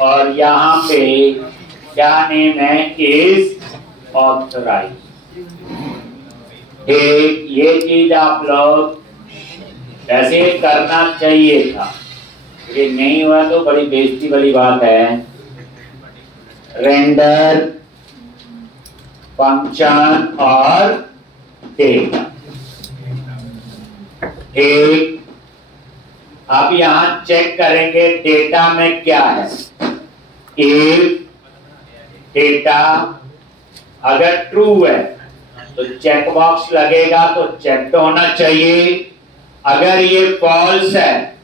और यहाँ पे क्या नेम है, इज ऑथराइज। ठीक, ये चीज आप लोग ऐसे करना चाहिए था, ये नहीं हुआ तो बड़ी बेइज्जती वाली बात है। रेंडर फंक्शन और डेटा। ठीक, अब यहां चेक करेंगे डेटा में क्या है। इफ डेटा अगर ट्रू है तो चेक बॉक्स लगेगा, तो चेक तो होना चाहिए। अगर ये फॉल्स है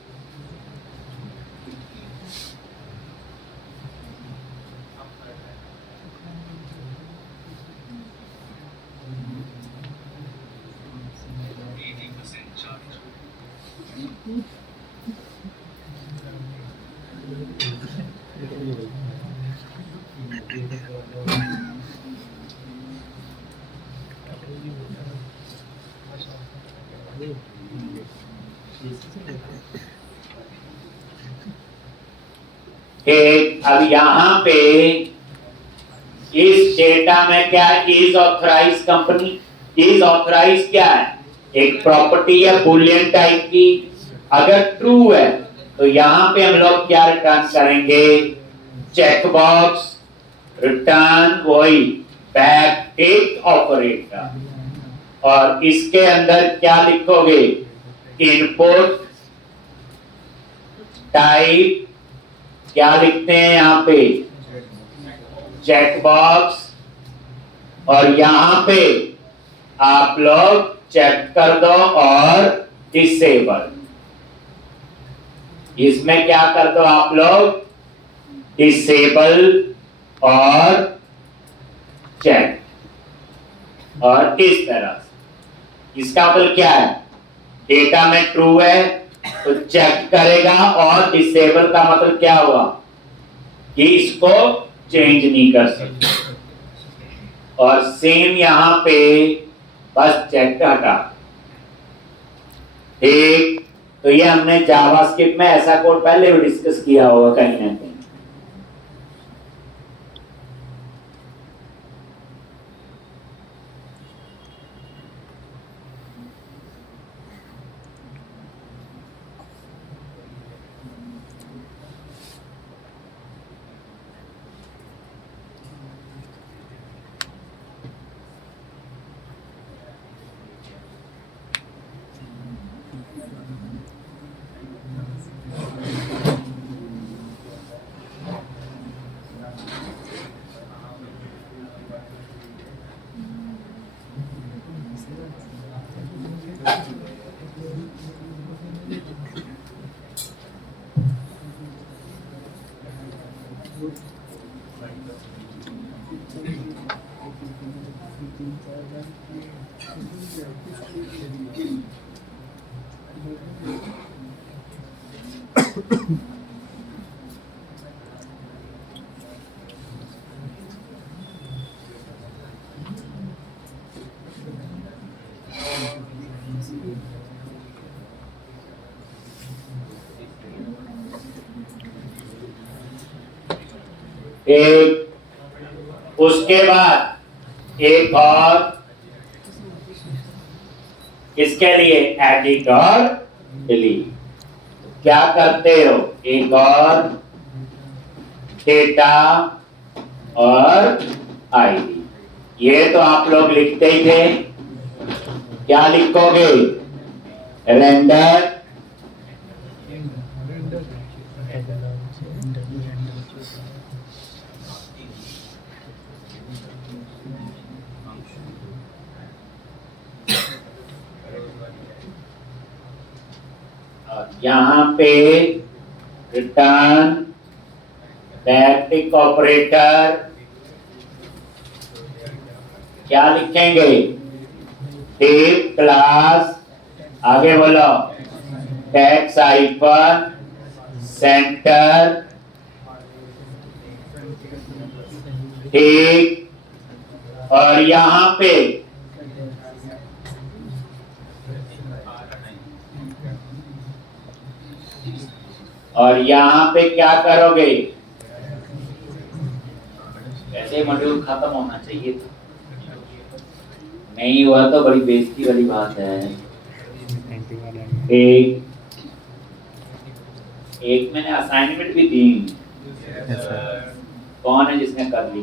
अब यहाँ पे इस डेटा में क्या है, is authorise company. Is authorise क्या है, एक प्रॉपर्टी है बुलियन टाइप की। अगर ट्रू है तो यहाँ पे हम लोग क्या रिटर्न करेंगे, चेक बॉक्स रिटर्न वही बैक एक ऑपरेटर, और इसके अंदर क्या लिखोगे, इनपुट टाइप क्या लिखते हैं यहाँ पे, चेक बॉक्स, और यहाँ पे आप लोग चेक कर दो और डिसेबल। इसमें क्या कर दो आप लोग, डिसेबल और चेक, और इस तरह से। इसका मतलब क्या है, डेटा में ट्रू है तो चेक करेगा, और डिसेबल का मतलब क्या हुआ कि इसको चेंज नहीं कर सकते। और सेम यहां पे बस चेक हटा। ठीक, तो ये हमने जावास्क्रिप्ट में ऐसा कोड पहले भी डिस्कस किया होगा कहीं ना कहीं। एक उसके बाद एक और इसके लिए एडिट और डिलीट क्या करते हो, एक और डेटा और आईडी, ये तो आप लोग लिखते ही थे। क्या लिखोगे, रेंडर यहाँ पे रिटर्न बैकटिक ऑपरेटर क्या लिखेंगे, टिप क्लास, आगे बोलो टैक्स हाइफन सेंटर। ठीक, और यहाँ पे क्या करोगे, ऐसे मॉड्यूल खत्म होना चाहिए था, नहीं हुआ तो बड़ी बेइज्जती वाली बात है। एक मैंने असाइनमेंट भी दी। कौन है जिसने कर ली?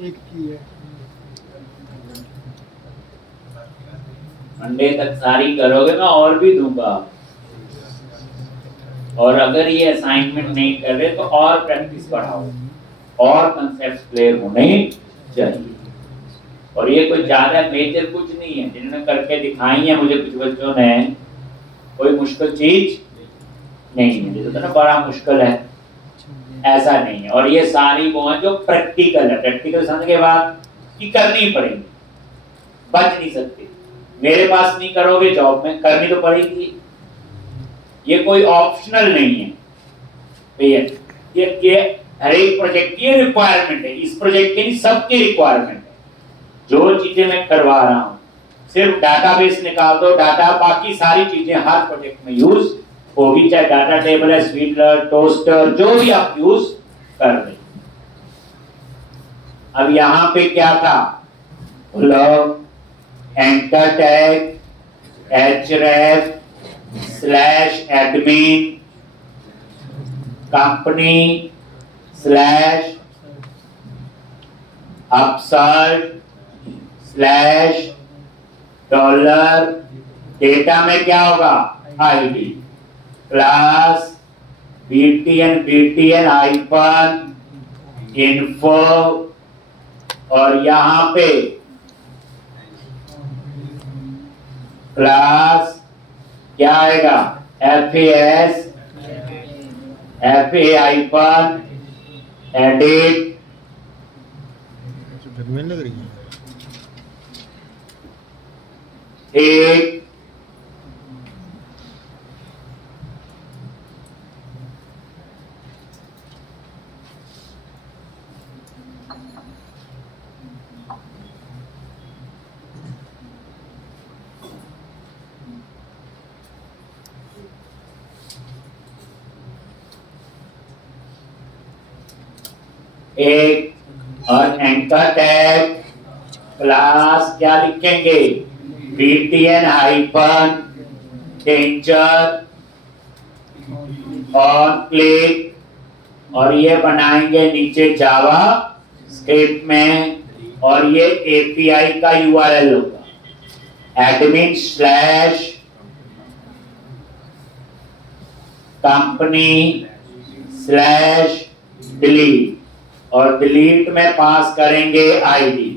एक की है। मंडे तक सारी करोगे, मैं और भी दूंगा। और अगर ये असाइनमेंट नहीं कर रहे तो और प्रैक्टिस बढ़ाओ, और कंसेप्ट्स क्लियर होने चाहिए। और ये कोई ज्यादा मेजर कुछ नहीं है, जिन्होंने करके दिखाई है मुझे कुछ बच्चों ने, कोई मुश्किल चीज नहीं है। जैसे तो ना बड़ा मुश्किल है, ऐसा नहीं है। और ये सारी वो है जो प्रैक्टिकल है। प्रैक्टिकल समझने के बाद कि करनी पड़ेगी, बच नहीं सकती। मेरे पास नहीं करोगे, जॉब में करनी तो पड़ेगी। ये कोई ऑप्शनल नहीं है भैया, ये हर एक प्रोजेक्ट की रिक्वायरमेंट है। इस प्रोजेक्ट के लिए सबकी रिक्वायरमेंट है। जो चीजें मैं करवा रहा हूँ, सिर्फ डाटाबेस निकाल दो, डाटा, बाकी सारी चीजें हर प्रोजेक्ट में यूज होगी, चाहे डाटा टेबल है, स्वीटलर, टोस्टर, जो भी आप यूज कर रहे। अब यहां पे क्या था? Enter tag href /admin company /upsert $, में क्या होगा? id class btn hyphen info, और यहां पे क्लास क्या आएगा? FAS FA hyphen edit. लग रही है एक और एंकर टैग क्लास क्या लिखेंगे? btn हाइफन डेंजर और क्लिक, और ये बनाएंगे नीचे जावा स्क्रिप्ट में। और ये एपीआई का यूआरएल होगा, admin /company /delete, और डिलीट में पास करेंगे आईडी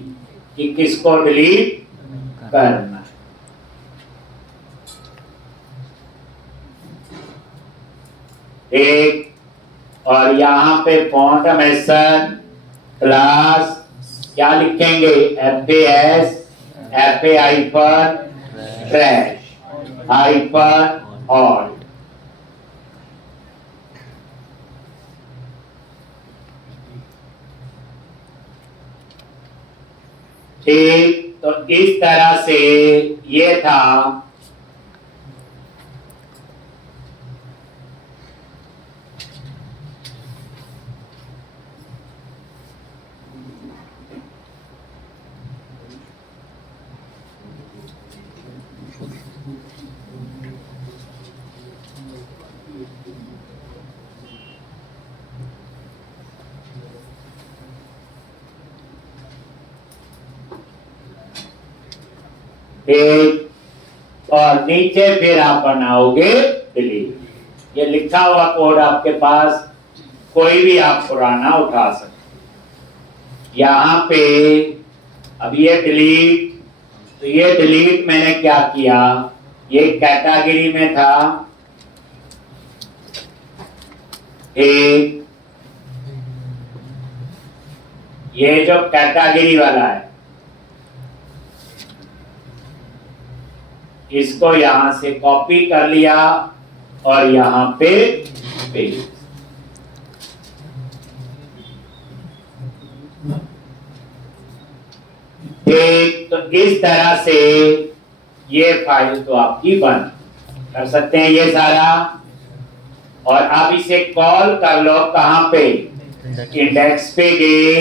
कि किसको डिलीट करना है। एक, और यहां पे फॉन्ट मेसन क्लास क्या लिखेंगे? FAS FA hyphen trash hyphen all. ठीक, तो इस तरह से ये था एक, और नीचे फिर आप बनाओगे डिलीट। ये लिखा हुआ कोड आपके पास, कोई भी आप पुराना उठा सकते। यहां पे अब ये डिलीट, तो ये डिलीट मैंने क्या किया? ये कैटेगरी में था एक, ये जो कैटेगरी वाला है इसको यहां से कॉपी कर लिया और यहां पे पेस्ट। ठीक, तो इस तरह से ये फाइल तो आपकी बंद कर सकते हैं ये सारा। और आप इसे कॉल कर लो कहां पे? इंडेक्स पे गए,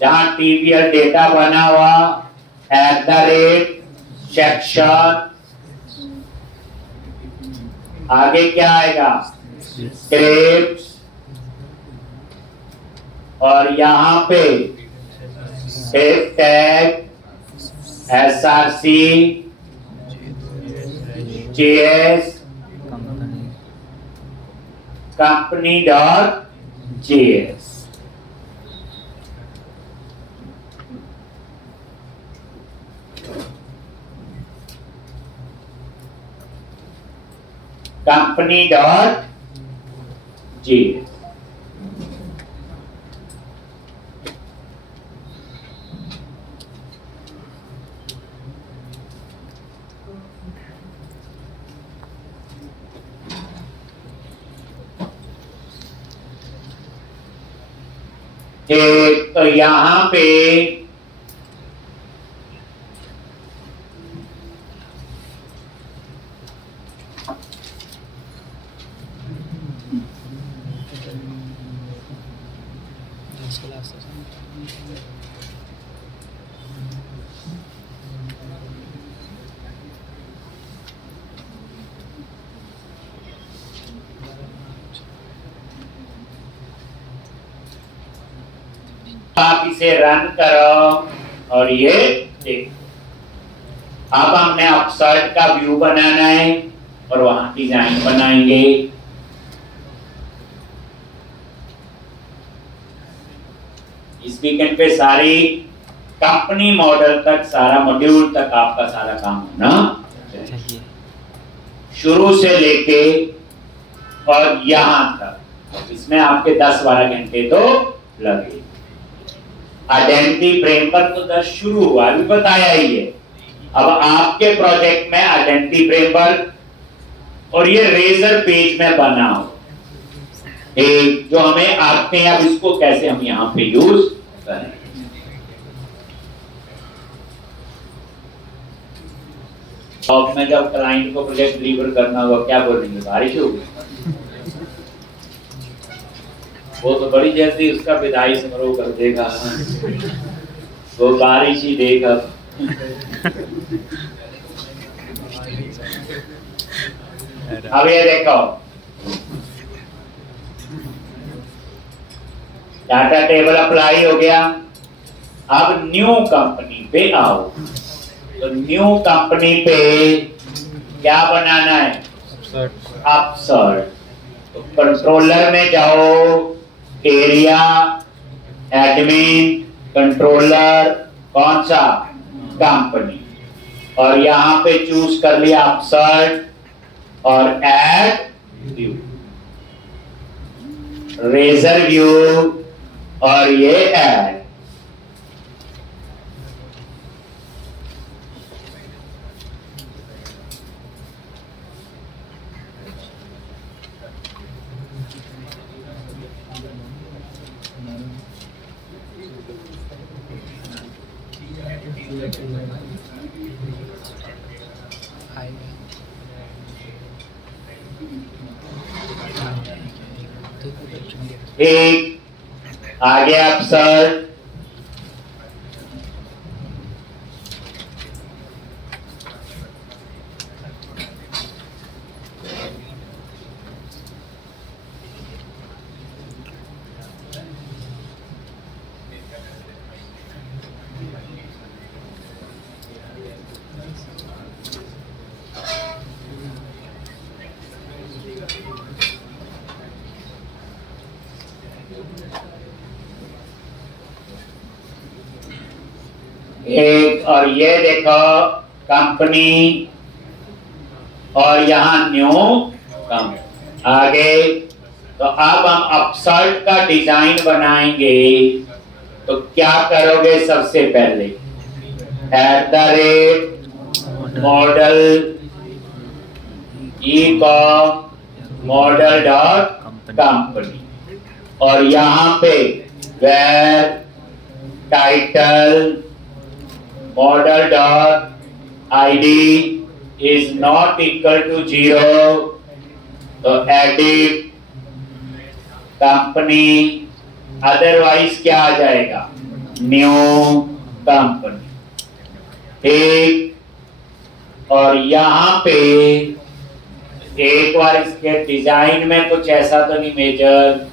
जहां टीबीएल डेटा बना हुआ, @ सेक्शन, आगे क्या आएगा, स्क्रिप्ट, और यहां पे tag SRC JS company.js। company.js। तो यहां पे आप इसे रन करो और ये देखो। अब हमने अपसर्ट का व्यू बनाना है और वहां डिजाइन बनाएंगे। इस वीकेंड पे सारी कंपनी मॉडल तक, सारा मॉड्यूल तक आपका सारा काम होना चाहिए, शुरू से लेके और यहां तक। इसमें आपके 10-12 घंटे तो लगे। आइडेंटिटी फ्रेमवर्क तो 10 शुरू हुआ, अभी बताया ही है। अब आपके प्रोजेक्ट में आइडेंटिटी फ्रेमवर्क और ये रेजर पेज में बना हो, एक जो हमें आते हैं, अब इसको कैसे हम यहाँ पे यूज करें। अब में जब क्लाइंट को प्रोजेक्ट डिलीवर करना होगा, क्या बोलेंगे, बारिश होगी। वो तो बड़ी जल्दी उसका विदाई समारोह कर देगा, वो बारिश ही देगा। अब ये देखो, डाटा टेबल अप्लाई हो गया। अब न्यू कंपनी पे आओ, तो न्यू कंपनी पे क्या बनाना है, अपसर्ट। तो कंट्रोलर में जाओ, एरिया, एडमिन, कंट्रोलर, कौन सा, कंपनी, और यहां पे चूज कर लिया अपसर्ट और ऐड व्यू, रेजर व्यू, और ये ऐड। एक आगे अपसर्ट, एक, और ये देखो कंपनी, और यहां न्यू कंपनी आगे। तो अब हम अपसर्ट का डिजाइन बनाएंगे, तो क्या करोगे, सबसे पहले @मॉडल मॉडल डॉट कंपनी, और यहां पे where title model dot id is not equal to 0, तो edit company अदरवाइज क्या आ जाएगा, न्यू कंपनी। ठीक, और यहाँ पे एक बार इसके डिजाइन में कुछ ऐसा तो नहीं मेजर,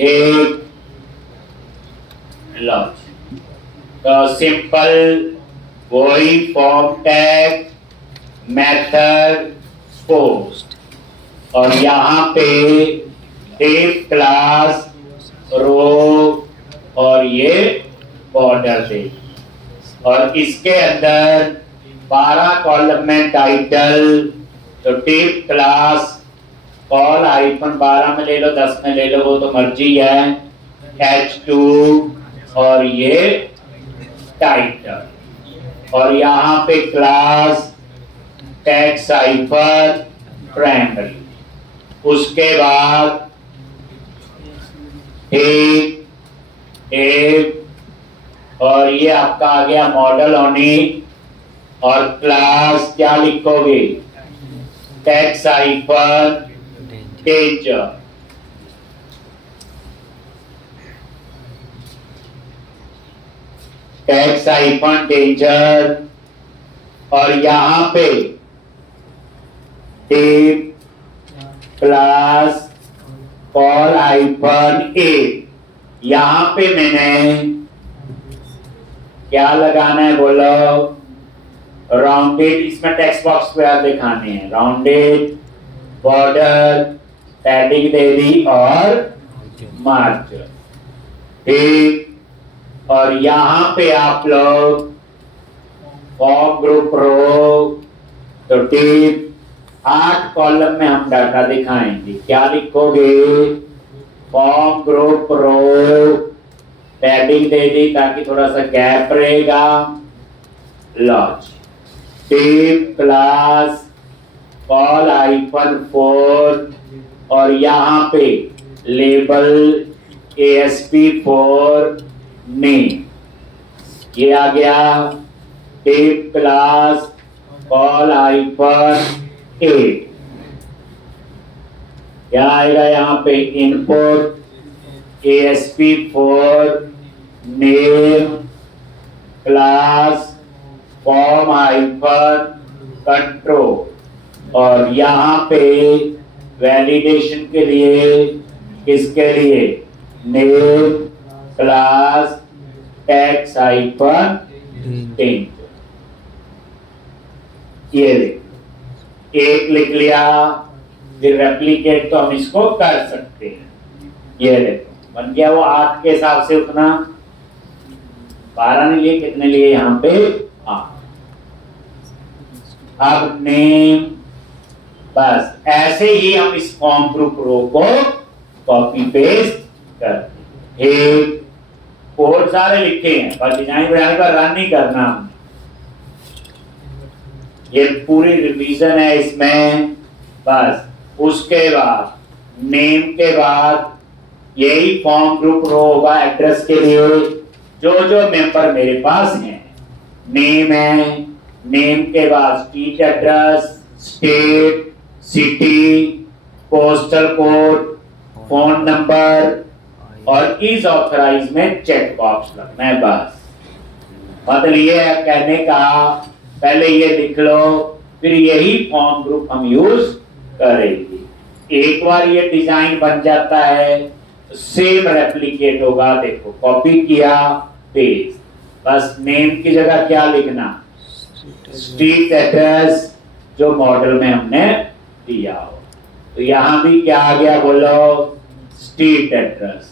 एक तो सिंपल वही फॉर्म टैग मेथड पोस्ट, और यहाँ पे टेप क्लास रो और ये बॉर्डर दे, और इसके अंदर 12 कॉलम में टाइटल, तो टेप क्लास कॉल आइकन 12 में ले लो 10 में ले लो, वो तो मर्जी है, H2 और ये टाइटल, और यहाँ पे क्लास टैग साइफर प्राइमरी, उसके बाद एक और ये आपका आ गया मॉडल ओनी, और क्लास क्या लिखोगे, tag cipher danger, tag cipher danger, और यहाँ पे टेप क्लास कॉल आइकन ए, यहाँ पे मैंने क्या लगाना है बोलो, राउंडेड, इसमें टेक्स्ट बॉक्स पे आप दिखाने हैं, राउंडेड बॉर्डर, पैडिंग दे दी और मार्जिन। ठीक, और यहाँ पे आप लोग फॉर्म ग्रुप रो, तो टिप 8 कॉलम में हम डाटा दिखाएंगे, क्या लिखोगे, फॉर्म ग्रुप रो, पैडिंग दे दी ताकि थोड़ा सा गैप रहेगा, लॉज टिप क्लास कॉल आइकन 4, और यहाँ पे लेबल ASP4 नेम, ये आ गया टिप क्लास कॉल आइकन 8, क्या आएगा यहाँ पे, input ASP4 name class form icon control, और यहाँ पे वैलिडेशन के लिए, किसके लिए, name class tag cipher danger, ये एक लिख लिया, फिर रेप्लिकेट तो हम इसको कर सकते हैं, ये देखो बन गया, वो 8 के हिसाब से उतना 12 ने लिए, कितने लिए यहाँ पे 8। अब नेम, बस ऐसे ही हम इस फॉर्म ग्रुप रो को कॉपी पेस्ट करते हैं। कोड सारे लिखे हैं, पर डिजाइन बनाने का रन नहीं करना हमने, ये पूरी रिवीजन है इसमें। बस उसके बाद नेम के बाद यही फॉर्म ग्रुप रो होगा एड्रेस के लिए, जो जो मेंबर मेरे पास हैं, नेम है, नेम के बाद street address, state, city, postal code, phone number, और इज ऑथराइज में चेक बॉक्स लगना है। बस मतलब ये कहने का, पहले ये लिख लो, फिर यही फॉर्म ग्रुप हम यूज करेंगे। एक बार ये डिजाइन बन जाता है तो सेम रेप्लिकेट होगा, देखो कॉपी किया पेस्ट, बस नेम की जगह क्या लिखना, स्ट्रीट एड्रेस जो मॉडल में हमने दिया हो, तो यहां भी क्या आ गया बोलो, स्ट्रीट एड्रेस।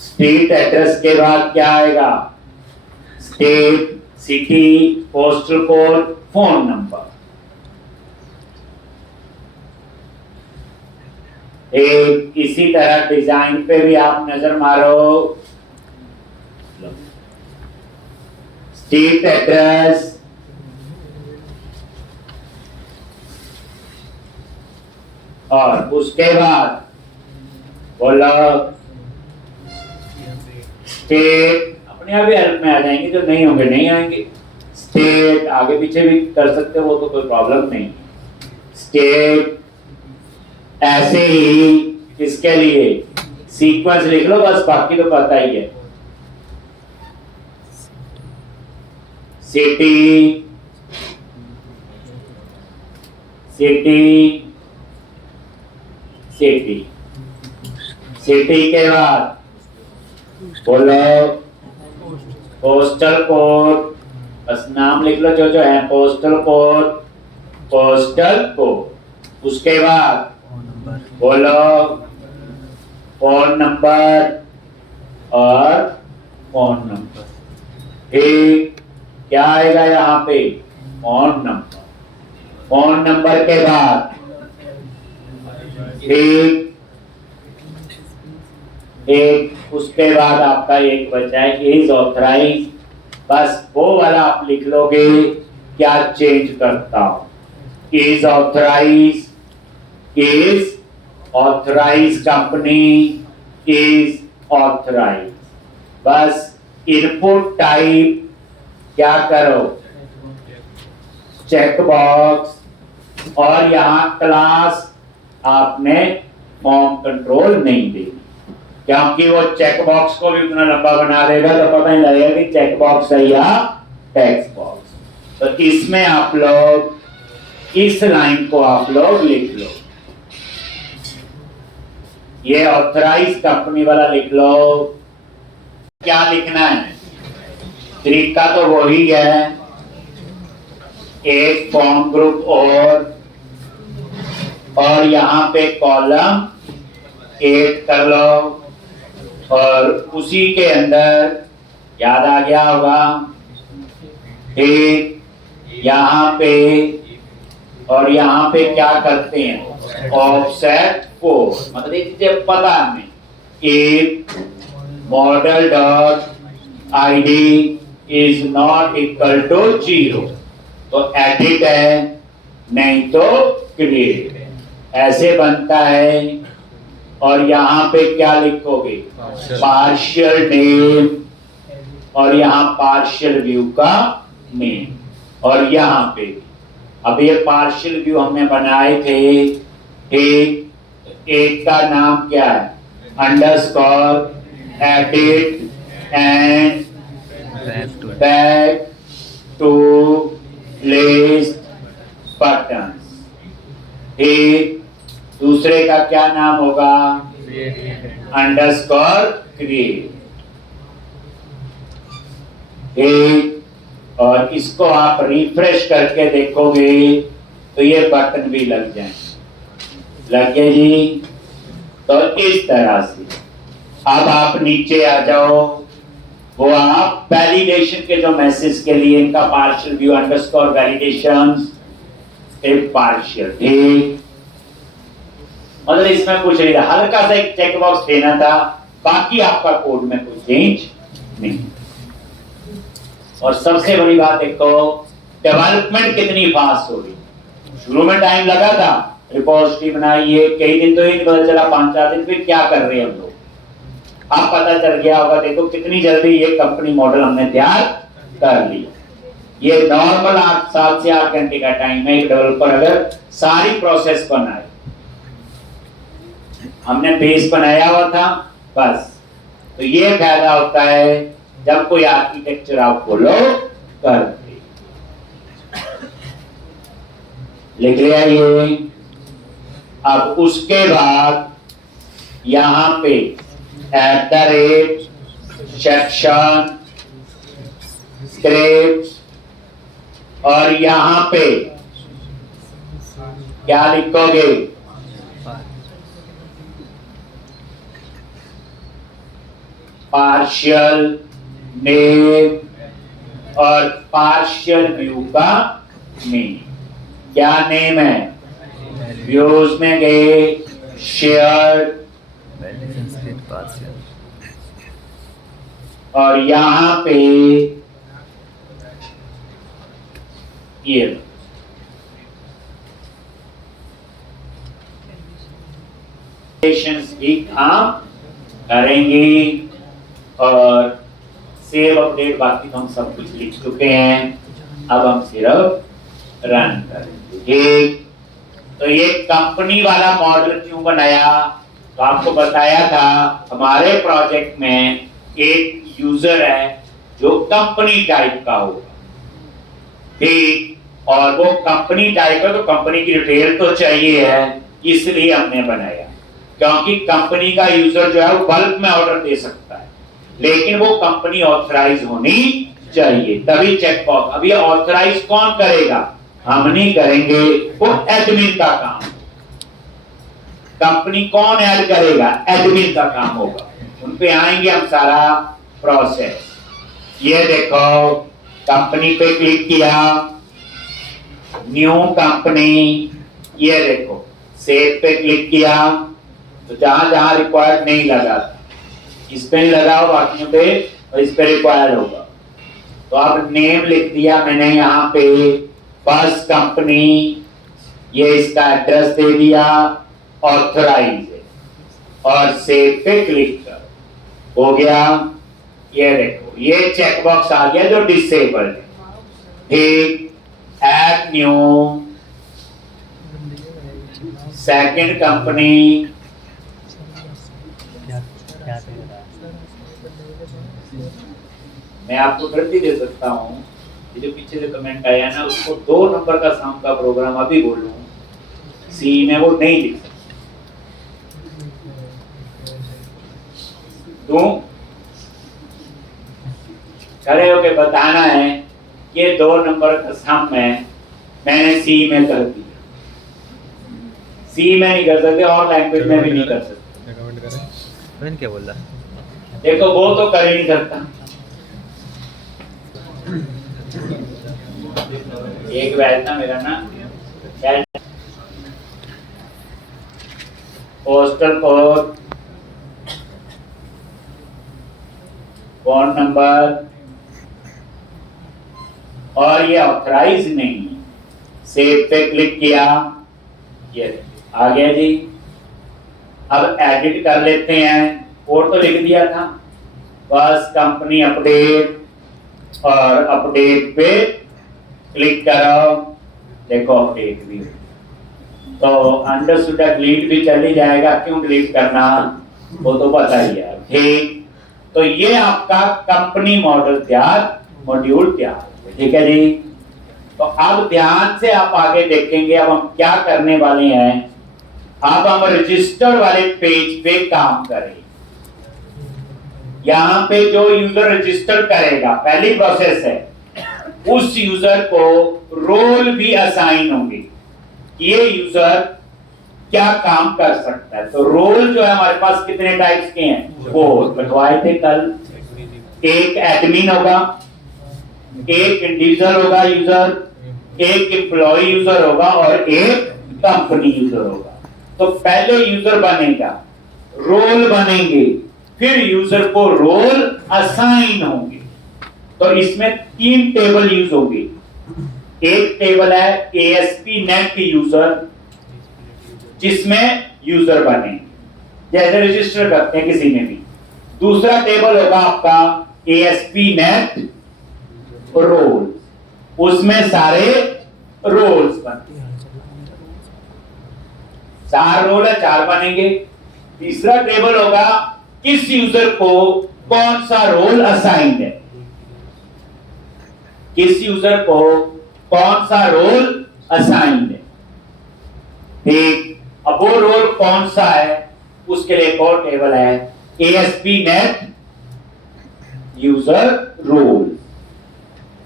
स्ट्रीट एड्रेस के बाद क्या आएगा, state, city, postal code, phone number. एक इसी तरह डिजाइन पे भी आप नजर मारो, स्ट्रीट एड्रेस, और उसके बाद बोलो स्टेट अपने आप ही हेल्प में आ जाएंगे, जो नहीं होंगे नहीं आएंगे। स्टेट आगे पीछे भी कर सकते हो, वो तो कोई प्रॉब्लम नहीं। स्टेट ऐसे ही इसके लिए सीक्वेंस लिख लो बस, बाकी तो पता ही है। सिटी, सिटी, सिटी, सिटी के बाद बोलो पोस्टल कोड, बस नाम लिख लो जो जो है। Postal code, postal code. उसके बाद बोलो फोन नंबर और फोन नंबर। ठीक, क्या आएगा यहाँ पे? Phone number. फोन नंबर के बाद ठीक एक, उसके बाद आपका एक बचा है इज ऑथराइज। बस वो वाला आप लिख लोगे, क्या चेंज करता हूं। Is authorise, is authorise company, is authorise. बस इनपुट टाइप क्या करो, चेक बॉक्स, और यहां क्लास आपने फॉर्म कंट्रोल नहीं दी, क्योंकि वो चेक बॉक्स को भी उतना लंबा बना देगा तो पता नहीं लगेगा कि चेक बॉक्स है या टेक्स्ट बॉक्स। तो इसमें आप लोग इस लाइन को आप लोग लिख लो, ये ऑथराइज कंपनी वाला लिख लो। क्या लिखना है? तरीका तो वही है, एक फॉर्म ग्रुप और यहां पे कॉलम ऐड कर लो, और उसी के अंदर याद आ गया होगा एक यहाँ पे, और यहाँ पे क्या करते हैं ऑफसेट 4, मतलब एक पता हमें एक model dot ID is not equal to 0, तो एडिट है, नहीं तो क्रिएट है, ऐसे बनता है। और यहाँ पे क्या लिखोगे? पार्शियल नेम, और यहाँ पार्शियल व्यू का नेम, और यहाँ पे अब ये पार्शियल व्यू हमने बनाए थे। एक का नाम क्या है? Underscore edit and back to list buttons. ठीक, दूसरे का क्या नाम होगा? Underscore create. ठीक, और इसको आप रिफ्रेश करके देखोगे तो ये बटन भी लग जाए। लगे जी? तो इस तरह से अब आप नीचे आ जाओ, वो आप वैलिडेशन के जो मैसेज के लिए इनका partial view underscore validation partial. ठीक, मतलब इसमें कुछ नहीं था, हल्का सा एक चेक बॉक्स देना था, बाकी आपका कोड में कोई चेंज नहीं। और सबसे बड़ी बात देखो, डेवलपमेंट कितनी फास्ट हो रही। शुरू में टाइम लगा था, रिपोजिटरी बनाई है, कई दिन तो ये नहीं पता चला, 5-4 दिन फिर क्या कर रहे हैं हम लोग, अब पता चल गया होगा। देखो कितनी जल्दी ये कंपनी मॉडल हमने तैयार कर लिया। ये नॉर्मल 7 से 8 घंटे का टाइम है एक डेवलपर अगर सारी प्रोसेस बनाए। हमने बेस बनाया हुआ था बस। तो ये फायदा होता है जब कोई आर्किटेक्चर आप फॉलो करते। लिख लिया ये। अब उसके बाद यहां पे सेक्शन स्क्रिप्ट, और यहां पे क्या लिखोगे? पार्शियल नेम और पार्शियल व्यू का नेम। क्या नेम है? व्यूज में गए शेयर, और यहां पे ये भी काम करेंगे। और सेव अपडेट बाकी तो हम सब कुछ लिख चुके हैं। अब हम सिर्फ रन करेंगे। ठीक, तो ये कंपनी वाला मॉडल क्यों बनाया, तो आपको बताया था हमारे प्रोजेक्ट में एक यूजर है जो कंपनी टाइप का होगा। ठीक, और वो कंपनी टाइप है तो कंपनी की डिटेल तो चाहिए है, इसलिए हमने बनाया। क्योंकि कंपनी का यूजर जो है वो बल्क में ऑर्डर दे सकता है, लेकिन वो कंपनी ऑथराइज होनी चाहिए, तभी चेकबॉक्स। अब ये ऑथराइज कौन करेगा, हम नहीं करेंगे, वो एडमिन का काम। कंपनी कौन ऐड करेगा, एडमिन का काम होगा। उन पे आएंगे हम सारा प्रोसेस। ये देखो, कंपनी पे क्लिक किया, न्यू कंपनी, ये देखो सेव पे क्लिक किया, तो जहां जहां रिक्वायर्ड नहीं लगा, इस पे नहीं लगा हो, बाकियों पे और इस पे रिक्वायर्ड होगा। तो अब नेम लिख दिया मैंने यहाँ पे, फर्स्ट कंपनी, ये इसका एड्रेस दे दिया, ऑथराइज है, और सेव पे क्लिक करो, हो गया। ये देखो ये चेकबॉक्स आ गया जो डिसेबल्ड है। ठीक, ऐड न्यू सेकंड कंपनी, मैं आपको गलती दे सकता हूँ, ये जो पीछे से कमेंट आया ना, उसको 2 नंबर का शाम का प्रोग्राम अभी बोलूं, सी में वो नहीं लिख सकते। क्यों, खड़े होके बताना है कि 2 नंबर का सम में मैंने सी में कर दिया। सी में नहीं कर सकते और लैंग्वेज में भी नहीं कर सकते। कमेंट करें, क्या बोल रहा, देखो वो तो कर ही नहीं सकता। एक बैच था मेरा ना, पोस्टल कोड, फोन नंबर, और ये ऑथराइज नहीं। सेव पे क्लिक किया, ये आ गया जी। अब एडिट कर लेते हैं, कोड तो लिख दिया था, बस कंपनी अपडेट, और अपडेट पे क्लिक करो, देखो अपडेट भी। तो अंडरस्टूड डिलीट भी चली जाएगा, क्यों डिलीट करना, वो तो पता ही है। ठीक, तो ये आपका कंपनी मॉडल तैयार, मॉड्यूल तैयार। ठीक है जी, तो अब ध्यान से आप आगे देखेंगे। अब हम क्या करने वाले हैं, अब हम रजिस्टर वाले पेज पे काम करेंगे। यहाँ पे जो यूजर रजिस्टर करेगा, पहली प्रोसेस है, उस यूजर को रोल भी असाइन होंगे, ये यूजर क्या काम कर सकता है। तो रोल जो है हमारे पास कितने टाइप्स के हैं, 4 बताए थे कल। एक एडमिन होगा, एक इंडिविजुअल होगा यूजर, एक एम्प्लॉय यूजर होगा, और एक कंपनी यूजर होगा। तो पहले यूजर बनेगा, रोल बनेंगे, फिर यूजर को रोल असाइन होंगे। तो इसमें 3 टेबल यूज होंगे। एक टेबल है ASP.NET यूजर, जिसमें यूजर बनेंगे, जैसे रजिस्टर करते हैं किसी में भी। दूसरा टेबल होगा आपका ASP.NET रोल, उसमें सारे रोल्स बनते हैं। 4 रोल है, 4 बनेंगे। तीसरा टेबल होगा किस यूजर को कौन सा रोल असाइंड है, किस यूजर को कौन सा रोल असाइंड है। ठीक, अब वो रोल कौन सा है, उसके लिए एक और टेबल है ASP.NET यूजर रोल।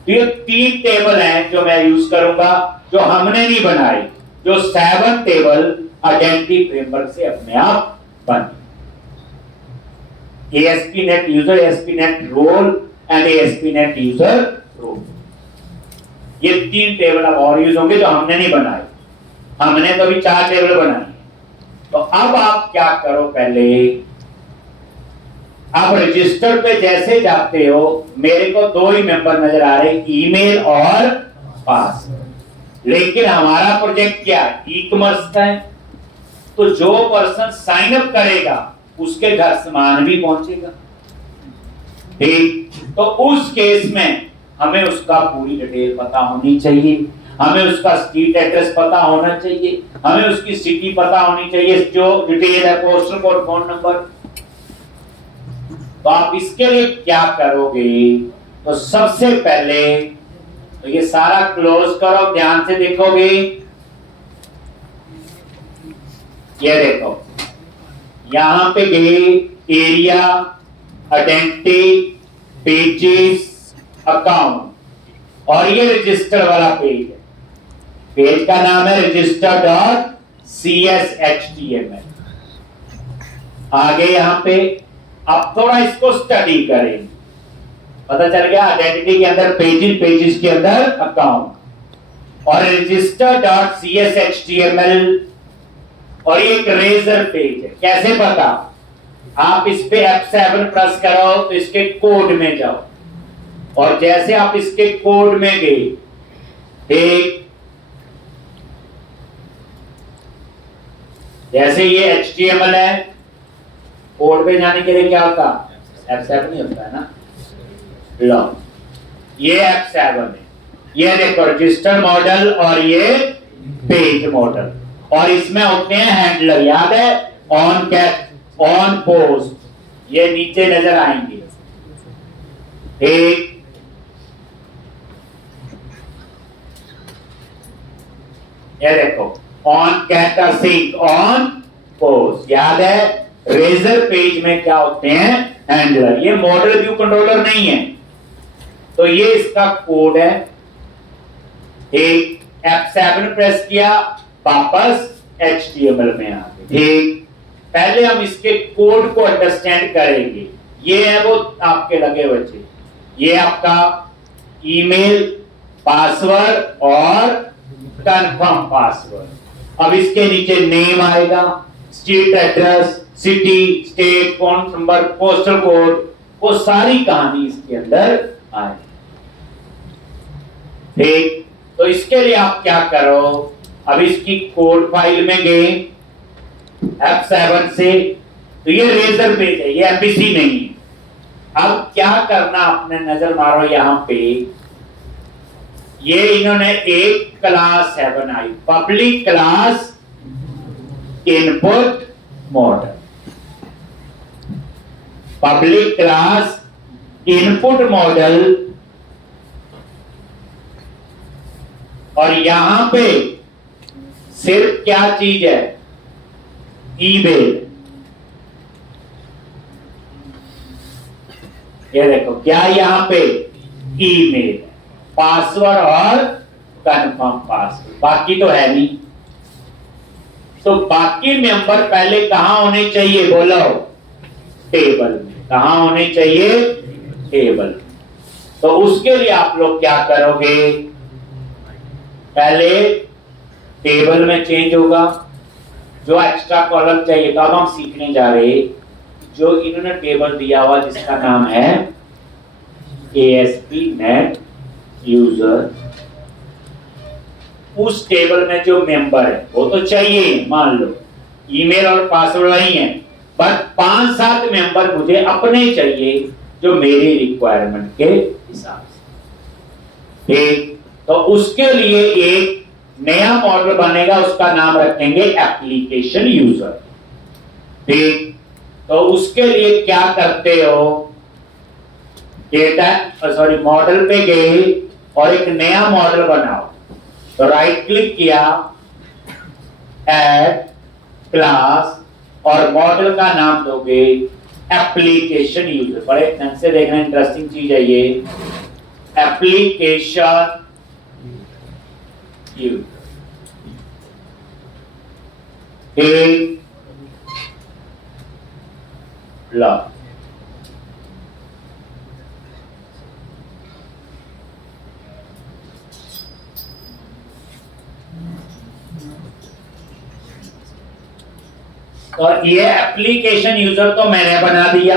ये 3 टेबल हैं जो मैं यूज करूंगा, जो हमने नहीं बनाई, जो 7 टेबल आइडेंटिटी फ्रेमवर्क से अपने आप बने। ASP.NET user, ASP.NET role and ASP.NET user role, ये 3 टेबल अब और यूज होंगे जो हमने नहीं बनाए। हमने तो अभी 4 टेबल बनाए। तो अब आप क्या करो, पहले आप रजिस्टर पे जैसे जाते हो, मेरे को 2 ही मेंबर नजर आ रहे, ईमेल और पासवर्ड। लेकिन हमारा प्रोजेक्ट क्या है, ई-कॉमर्स का है, तो जो पर्सन साइन अप करेगा उसके घर सामान भी पहुंचेगा। ठीक, तो उस केस में हमें उसका पूरी डिटेल पता होनी चाहिए, हमें उसका स्ट्रीट एड्रेस पता होना चाहिए, हमें उसकी सिटी पता होनी चाहिए, जो डिटेल है पोस्टल कोड, फोन नंबर। तो आप इसके लिए क्या करोगे, तो सबसे पहले तो ये सारा क्लोज करो, ध्यान से देखोगे, ये देखो यहां पे गए एरिया, आइडेंटिटी, पेजेस, अकाउंट, और ये रजिस्टर वाला पेज है, पेज का नाम है register.cshtml। आगे यहां पे अब थोड़ा इसको स्टडी करेंगे, पता चल गया आइडेंटिटी के अंदर पेजेस, पेजेस के अंदर अकाउंट, और register.cshtml, और ये एक रेजर पेज है। कैसे पता, आप इस पे F7 प्रेस करो तो इसके कोड में जाओ, और जैसे आप इसके कोड में गए, एक जैसे ये HTML है, कोड पे जाने के लिए क्या होता, F7 नहीं होता है ना, लो ये F7 है, ये देखो रजिस्टर मॉडल और ये पेज मॉडल, और इसमें होते हैं हैंडलर, याद है, ऑन कैट, ऑन पोस्ट, ये नीचे नजर आएंगे। एक ये देखो on get async, on post, याद है, रेजर पेज में क्या होते हैं, हैंडलर। ये मॉडल व्यू कंट्रोलर नहीं है, तो ये इसका कोड है। एक F7 प्रेस किया, वापस HTML में आ गए। ठीक, पहले हम इसके कोड को अंडरस्टैंड करेंगे। ये है वो आपके लगे बच्चे, ये आपका ईमेल, पासवर्ड और कंफर्म पासवर्ड। अब इसके नीचे नेम आएगा, street address, city, state, phone number, postal code, वो सारी कहानी इसके अंदर आएगी। ठीक, तो इसके लिए आप क्या करो, अब इसकी कोड फाइल में गए F7 से, तो ये रेजर पेज है, ये MVC नहीं है। अब क्या करना, आपने नजर मारो यहां पे, ये इन्होंने एक क्लास है बनाई, public class input model, public class input model, और यहां पे सिर्फ क्या चीज है, ईमेल। ये देखो क्या यहां पे ईमेल, पासवर्ड और कंफर्म पासवर्ड, बाकी तो है नहीं। तो बाकी मेंबर पहले कहां होने चाहिए, बोलो, टेबल में। कहां होने चाहिए, टेबल में। तो उसके लिए आप लोग क्या करोगे, पहले टेबल में चेंज होगा, जो एक्स्ट्रा कॉलम चाहिए। तो अब हम सीखने जा रहे, जो इन्होंने टेबल दिया हुआ जिसका नाम है ASP.NET यूजर, उस टेबल में जो मेंबर है वो तो चाहिए, मान लो ईमेल और पासवर्ड वही है, बट 5-7 मेंबर मुझे अपने चाहिए जो मेरी रिक्वायरमेंट के हिसाब से। ठीक, तो उसके लिए एक नया मॉडल बनेगा, उसका नाम रखेंगे एप्लीकेशन यूजर। ठीक, तो उसके लिए क्या करते हो, डेटा सॉरी मॉडल पे गए और एक नया मॉडल बनाओ। तो राइट क्लिक किया, ऐड क्लास, और मॉडल का नाम दोगे एप्लीकेशन यूजर। बड़े ढंग से देखना, इंटरेस्टिंग चीज है ये, एप्लीकेशन यूजर। ला और ये एप्लीकेशन यूजर तो मैंने बना दिया।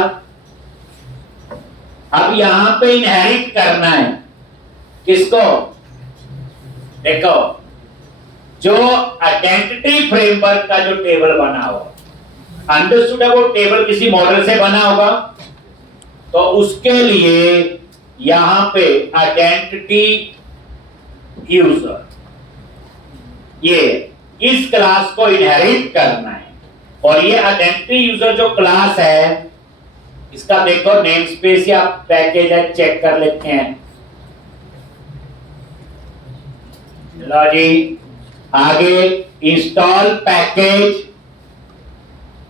अब यहां पे इनहेरिट करना है किसको, देखो जो आइडेंटिटी फ्रेमवर्क का जो टेबल बना हो, अंडरस्टूड है, वो टेबल किसी मॉडल से बना होगा, तो उसके लिए यहां पे आइडेंटिटी यूजर, ये इस क्लास को इनहेरिट करना है। और ये आइडेंटिटी यूजर जो क्लास है, इसका देखो नेम स्पेस या पैकेज है, चेक कर लेते हैं। चलो जी आगे, इंस्टॉल पैकेज।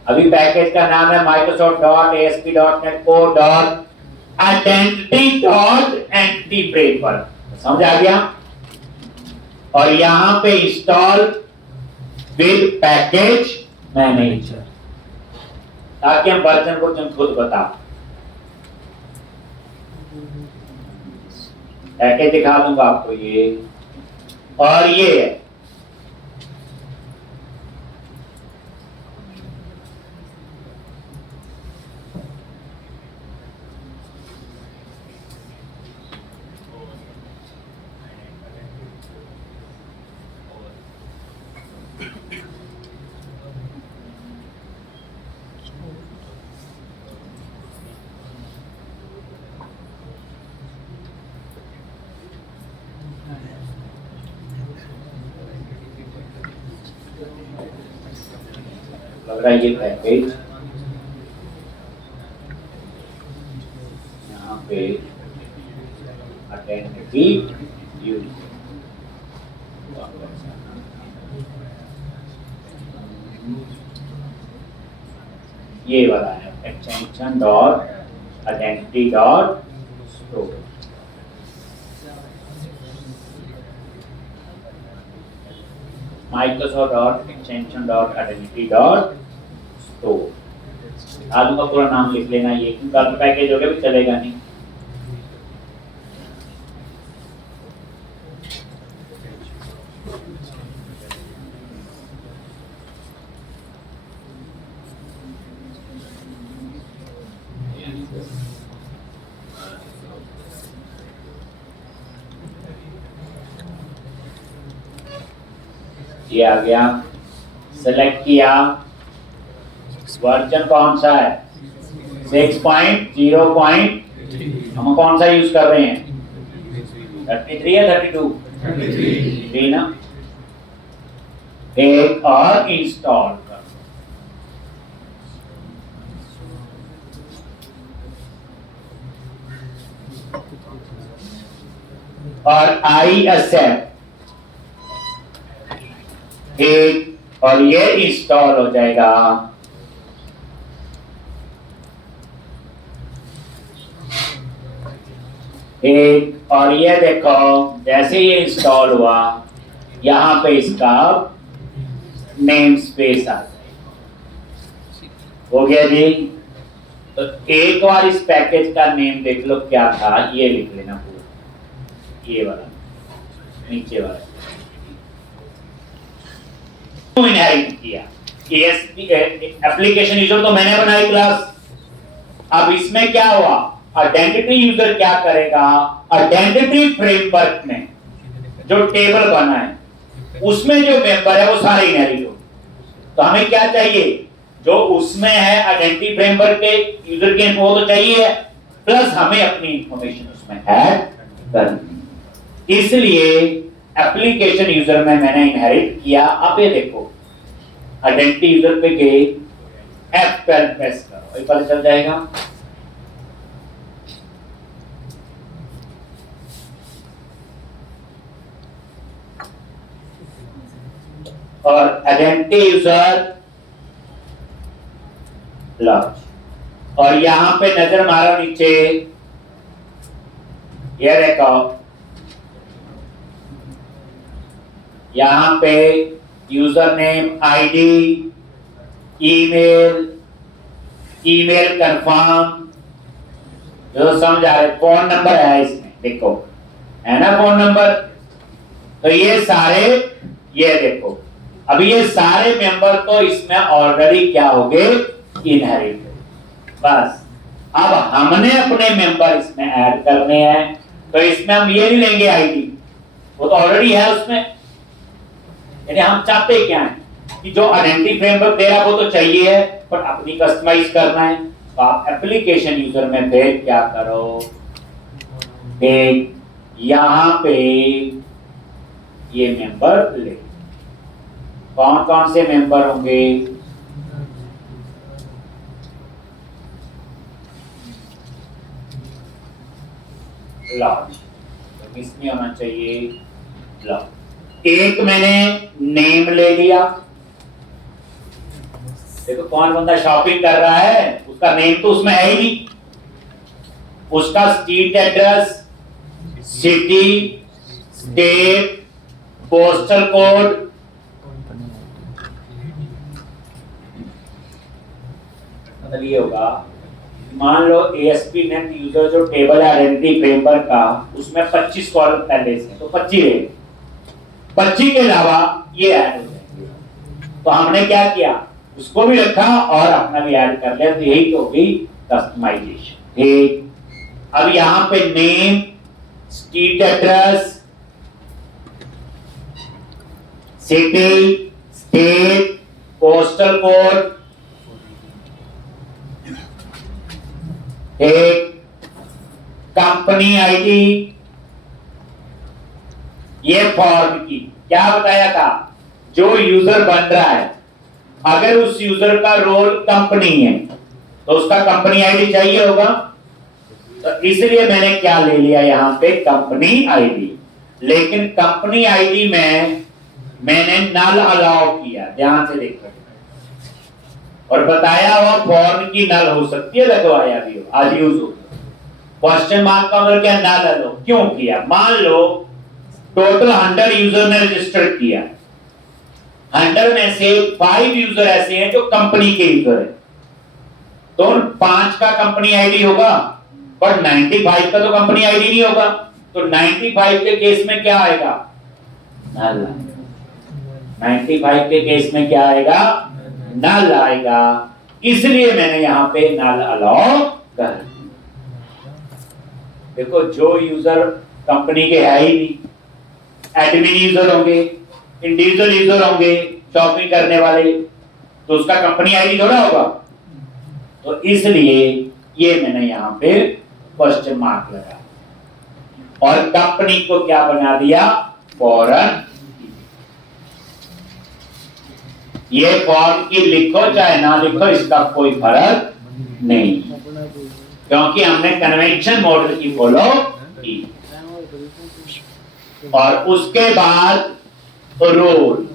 अभी पैकेज का नाम है microsoft.asp.NET.identity.entity framework, समझ आ गया। और यहां पे इंस्टॉल विद पैकेज मैनेजर, ताकि हम वर्जन को खुद बता। पैकेज दिखा दूंगा आपको ये, और ये है लग रहा है ये पैकेज यहाँ पे आइडेंटिटी यूज, ये वाला है extension dot identity dot store. Microsoft.extension.identity.store आलू का पूरा नाम लिख लेना, ये क्योंकि पैकेज हो गया भी चलेगा नहीं। ये आ गया, सेलेक्ट किया, वर्जन कौन सा है 6.0. हम कौन सा यूज कर रहे हैं 33 या 32? 3 ना। एक और इंस्टॉल कर, और आई एक्सेप्ट एक, और ये इंस्टॉल हो जाएगा। एक, और ये देखो जैसे ये इंस्टॉल हुआ, यहां पे इसका नेम स्पेस आ जाएगा। हो गया जी। तो एक बार इस पैकेज का नेम देख लो क्या था, ये लिख लेना पूरा, ये वाला नीचे वाला इनहेरिट किया। एप्लीकेशन यूजर तो मैंने बनाई क्लास। अब इसमें क्या हुआ, आइडेंटिटी यूजर क्या करेगा, आइडेंटिटी फ्रेमवर्क में जो टेबल बना है उसमें जो मेंबर है वो सारे इनहेरिट हो। तो हमें क्या चाहिए, जो उसमें है आइडेंटिटी फ्रेमवर्क के यूजर के वो तो चाहिए, प्लस हमें अपनी इंफॉर्मेशन उसमें ऐड करनी। इसलिए एप्लीकेशन यूजर में मैंने इनहेरिट किया। अब ये देखो आइडेंटिटी यूजर पे गए, F12 प्रेस करो, ये पता चल जाएगा। और आइडेंटिटी यूजर लॉन्च, और यहां पे नजर मारो नीचे, ये देखो यहां पे user name, ID, email, email confirm, जो समझ आ रहे, फोन नंबर है इसमें, देखो है ना फोन नंबर। तो ये सारे, ये देखो अभी ये सारे मेंबर तो इसमें ऑलरेडी क्या हो गए, इनहेरिट। बस अब हमने अपने मेंबर इसमें ऐड करने हैं, तो इसमें हम ये नहीं लेंगे आईडी, वो तो ऑलरेडी है उसमें। यानी हम चाहते क्या है कि जो आइडेंटिटी फ्रेमवर्क दे रहा है वो तो चाहिए है, पर अपनी कस्टमाइज करना है। तो आप एप्लीकेशन यूजर में फिर क्या करो, एक यहां पे ये मेंबर ले, कौन कौन से मेंबर होंगे, लॉज, तो मिस नहीं होना चाहिए लॉज। एक मैंने नेम ले लिया, देखो कौन बंदा शॉपिंग कर रहा है उसका नेम तो उसमें है ही नहीं, उसका street address, city, state, postal code, मतलब ये होगा, मान लो ASP नेट यूजर जो टेबल आइडेंटिटी फ्रेमवर्क का, उसमें 25 कॉलम पहले से, तो 25 है, 25 के अलावा ये ऐड हो जाएंगे। तो हमने क्या किया, उसको भी रखा और अपना भी ऐड कर लिया, तो यही तो होगी कस्टमाइजेशन। ठीक, अब यहां पे name, street address, city, state, postal code, एक कंपनी आईडी, ये फॉर्म की क्या बताया था, जो यूजर बन रहा है अगर उस यूजर का रोल कंपनी है तो उसका कंपनी आईडी चाहिए होगा, तो इसलिए मैंने क्या ले लिया यहां पे कंपनी आईडी। लेकिन कंपनी आईडी में मैंने नल अलाउ किया, ध्यान से देखो, और बताया हुआ फॉर्म की नल हो सकती है, लगवाया भी हो, आज यूज हो। क्वेश्चन मार्क का मतलब क्या, नल अलाउ क्यों किया, मान लो टोटल 100 यूजर ने रजिस्टर किया, 100 में से 5 यूजर ऐसे हैं जो कंपनी के यूजर है, तो 5 का कंपनी आईडी होगा, पर 95 का तो कंपनी आईडी नहीं होगा, तो 95 के केस में क्या आएगा, नल। 95 के केस में क्या आएगा, नल आएगा, इसलिए मैंने यहां पे नल अलाउ कर। देखो जो यूजर कंपनी के है ही नहीं, एडमिन यूजर होंगे, इंडिविजुअल यूजर होंगे शॉपिंग करने वाले, तो उसका कंपनी आईडी थोड़ा होगा, तो इसलिए ये मैंने यहां पे क्वेश्चन मार्क लगा और कंपनी को क्या बना दिया, फॉरेन। ये फॉर्म की लिखो चाहे ना लिखो इसका कोई फर्क नहीं, क्योंकि हमने कन्वेंशन मॉडल की फॉलो की। और उसके बाद रोल,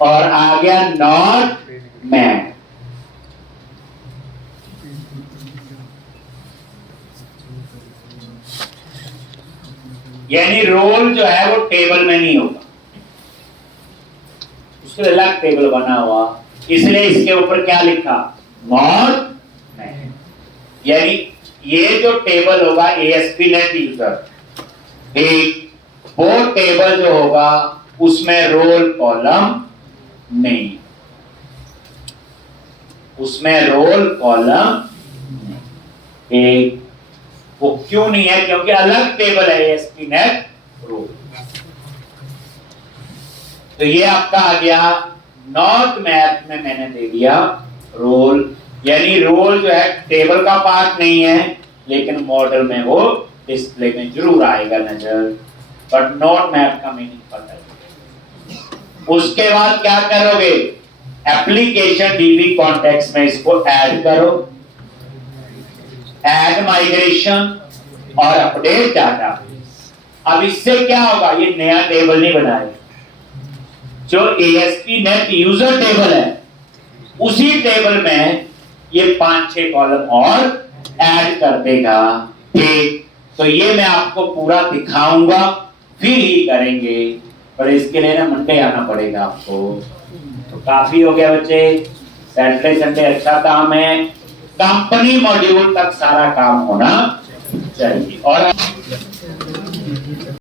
और आ गया नॉट मैप। यानी रोल जो है वो टेबल में नहीं होगा, उसके अलग टेबल बना हुआ, इसलिए इसके ऊपर क्या लिखा, नॉट मैप। यानी ये जो टेबल होगा ASP नेट यूजर, ठीक, वो टेबल जो होगा उसमें रोल कॉलम नहीं, उसमें रोल कॉलम नहीं। वो क्यों नहीं है, क्योंकि अलग टेबल है ASP नेट रोल। तो ये आपका आ गया, नॉट मैप में मैंने दे दिया रोल, यानी रोल जो है टेबल का पार्ट नहीं है, लेकिन मॉडल में वो डिस्प्ले में जरूर आएगा नजर, बट नॉट मैप का मीनिंग पता है। उसके बाद क्या करोगे, एप्लीकेशन DB कॉन्टेक्स्ट में इसको ऐड करो, ऐड माइग्रेशन और अपडेट डाटा। अब इससे क्या होगा, ये नया टेबल नहीं बनाएगा, जो ASP नेट यूजर टेबल है उसी टेबल में ये 5-6 कॉलम और ऐड कर देगा। ठीक, तो ये मैं आपको पूरा दिखाऊंगा, फिर ही करेंगे, पर इसके लिए ना मंडे आना पड़ेगा आपको। तो काफी हो गया बच्चे, सैटरडे संडे अच्छा काम है, कंपनी मॉड्यूल तक सारा काम होना चाहिए। और